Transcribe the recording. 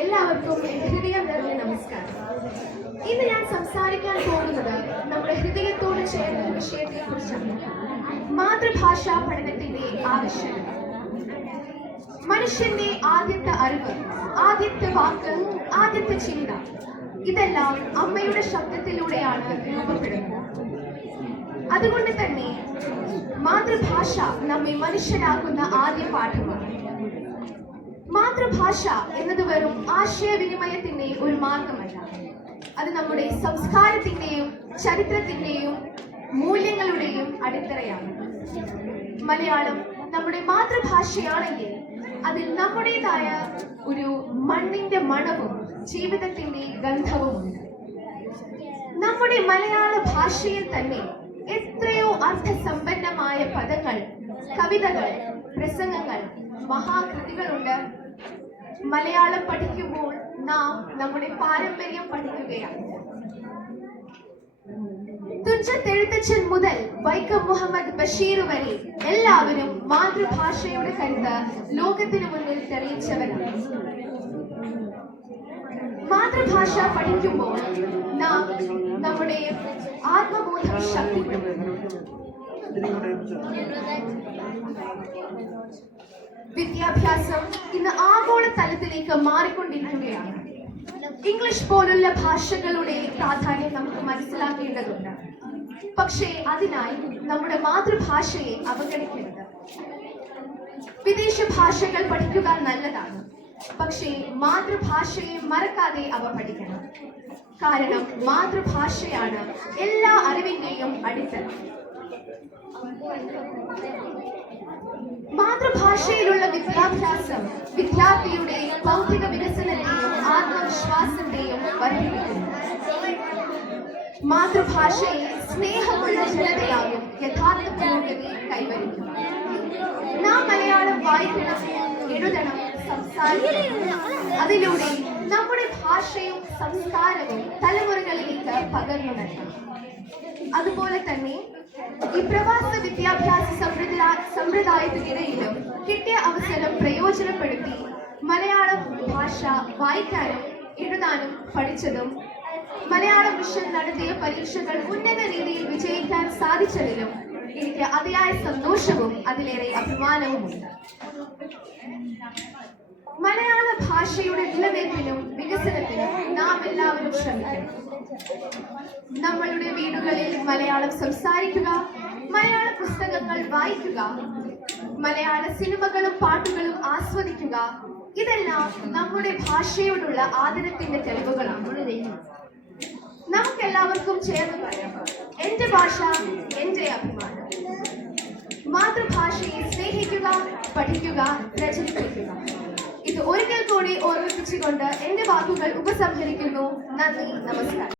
എല്ലാവർക്കും എൻ്റെ ഹൃദയം നിറഞ്ഞ നമസ്കാരം. ഇന്ന് ഞാൻ സംസാരിക്കാൻ പോകുന്നത് നമ്മുടെ ഹൃദയത്തോട് ചേർന്ന ഒരു വിഷയത്തെക്കുറിച്ചാണ്. മാതൃഭാഷാ പഠനത്തിന്റെ ആവശ്യകത. മനുഷ്യന്റെ ആദ്യത്തെ അറിവ്, ആദ്യത്തെ വാക്ക്, ആദ്യത്തെ ചിന്ത ഇതെല്ലാം അമ്മയുടെ ശബ്ദത്തിലൂടെയാണ് രൂപപ്പെടുന്നത്. അതുകൊണ്ട് തന്നെ മാതൃഭാഷ നമ്മെ മനുഷ്യരാക്കുന്ന ആദ്യ പാഠമാണ്. മാതൃഭാഷ എന്നത് വെറും ആശയവിനിമയത്തിന്റെ ഒരു മാർഗമല്ല, അത് നമ്മുടെ സംസ്കാരത്തിന്റെയും ചരിത്രത്തിന്റെയും മൂല്യങ്ങളുടെയും അടിത്തറയാണ്. മലയാളം നമ്മുടെ മാതൃഭാഷയാണെങ്കിൽ അതിൽ നമ്മുടേതായ ഒരു മണ്ണിന്റെ മണവും ജീവിതത്തിന്റെ ഗന്ധവുമുണ്ട്. നമ്മുടെ മലയാള ഭാഷയിൽ തന്നെ എത്രയോ അർത്ഥസമ്പന്നമായ പദങ്ങൾ, കവിതകൾ, പ്രസംഗങ്ങൾ, മഹാകൃതികളുണ്ട്. മലയാളം പഠിക്കുമ്പോൾ നാം നമ്മുടെ പാരമ്പര്യം പഠിക്കുകയാണ്. തുഞ്ചത്തെഴുത്തച്ഛൻ മുതൽ വൈക്കം മുഹമ്മദ് ബഷീർ വരെ എല്ലാവരും മാതൃഭാഷയുടെ കരുത്ത് ലോകത്തിനു മുന്നിൽ തെളിയിച്ചവരാണ്. മാതൃഭാഷ പഠിക്കുമ്പോൾ നാം നമ്മുടെ ആത്മബോധം ശക്തിപ്പെടുത്തുന്നു. വിദ്യാഭ്യാസം ഇന്ന് ആഗോള തലത്തിലേക്ക് മാറിക്കൊണ്ടിരിക്കുകയാണ്. ഇംഗ്ലീഷ് പോലുള്ള ഭാഷകളുടെ പ്രാധാന്യം നമുക്ക് മനസ്സിലാക്കേണ്ടതുണ്ട്. പക്ഷേ അതിനായി നമ്മുടെ മാതൃഭാഷയെ അവഗണിക്കരുത്. വിദേശ ഭാഷകൾ പഠിക്കുക നല്ലതാണ്, പക്ഷേ മാതൃഭാഷയെ മറക്കാതെ അവ പഠിക്കണം. കാരണം മാതൃഭാഷയാണ് എല്ലാ അറിവിന്റെയും അടിത്തറ. മാതൃഭാഷയിലുള്ള വിദ്യാഭ്യാസം വിദ്യാർത്ഥിയുടെ ബൗദ്ധിക വികസനത്തെയും ആത്മവിശ്വാസത്തെയും വർദ്ധിപ്പിക്കുന്നു. മാതൃഭാഷയെ സ്നേഹമുള്ള ജനതയാകും യഥാർത്ഥ പുരോഗതി കൈവരിക്കും. നാം മലയാളം വായിക്കണം, എഴുതണം, സംസാരിക്കണം. അതിലൂടെ നമ്മുടെ ഭാഷയും സംസ്കാരവും തലമുറകളിലേക്ക് പകർന്നു നൽകണം. അതുപോലെ തന്നെ ഈ പ്രവാസ വിദ്യാഭ്യാസ സമ്പ്രദായത്തിനിടയിലും കിട്ടിയ അവസരം പ്രയോജനപ്പെടുത്തി മലയാളം ഭാഷ വായിക്കാനും എഴുതാനും പഠിച്ചതും മലയാള മിഷൻ നടത്തിയ പരീക്ഷകൾ ഉന്നത രീതിയിൽ വിജയിക്കാൻ സാധിച്ചതിലും എനിക്ക് അതിയായ സന്തോഷവും അതിലേറെ അഭിമാനവുമുണ്ട്. മലയാള ഭാഷയുടെ നിലനിൽപ്പിനും വികസനത്തിനും നാം എല്ലാവരും ശ്രമിക്കണം. നമ്മളുടെ വീടുകളിൽ മലയാളം സംസാരിക്കുക, മലയാള പുസ്തകങ്ങൾ വായിക്കുക, മലയാള സിനിമകളും പാട്ടുകളും ആസ്വദിക്കുക. ഇതെല്ലാം നമ്മുടെ ഭാഷയോടുള്ള ആദരത്തിന്റെ തെളിവുകളാണ്. നമുക്കെല്ലാവർക്കും ചേർന്ന് പറയാം, എന്റെ ഭാഷ എന്റെ അഭിമാനം. മാതൃഭാഷയെ സ്നേഹിക്കുക, പഠിക്കുക, പ്രചരിപ്പിക്കുക. ഇത് ഒരിക്കൽ കൂടി ഓർമ്മിപ്പിച്ചുകൊണ്ട് എന്റെ വാക്കുകൾ ഉപസംഹരിക്കുന്നു. നന്ദി, നമസ്കാരം.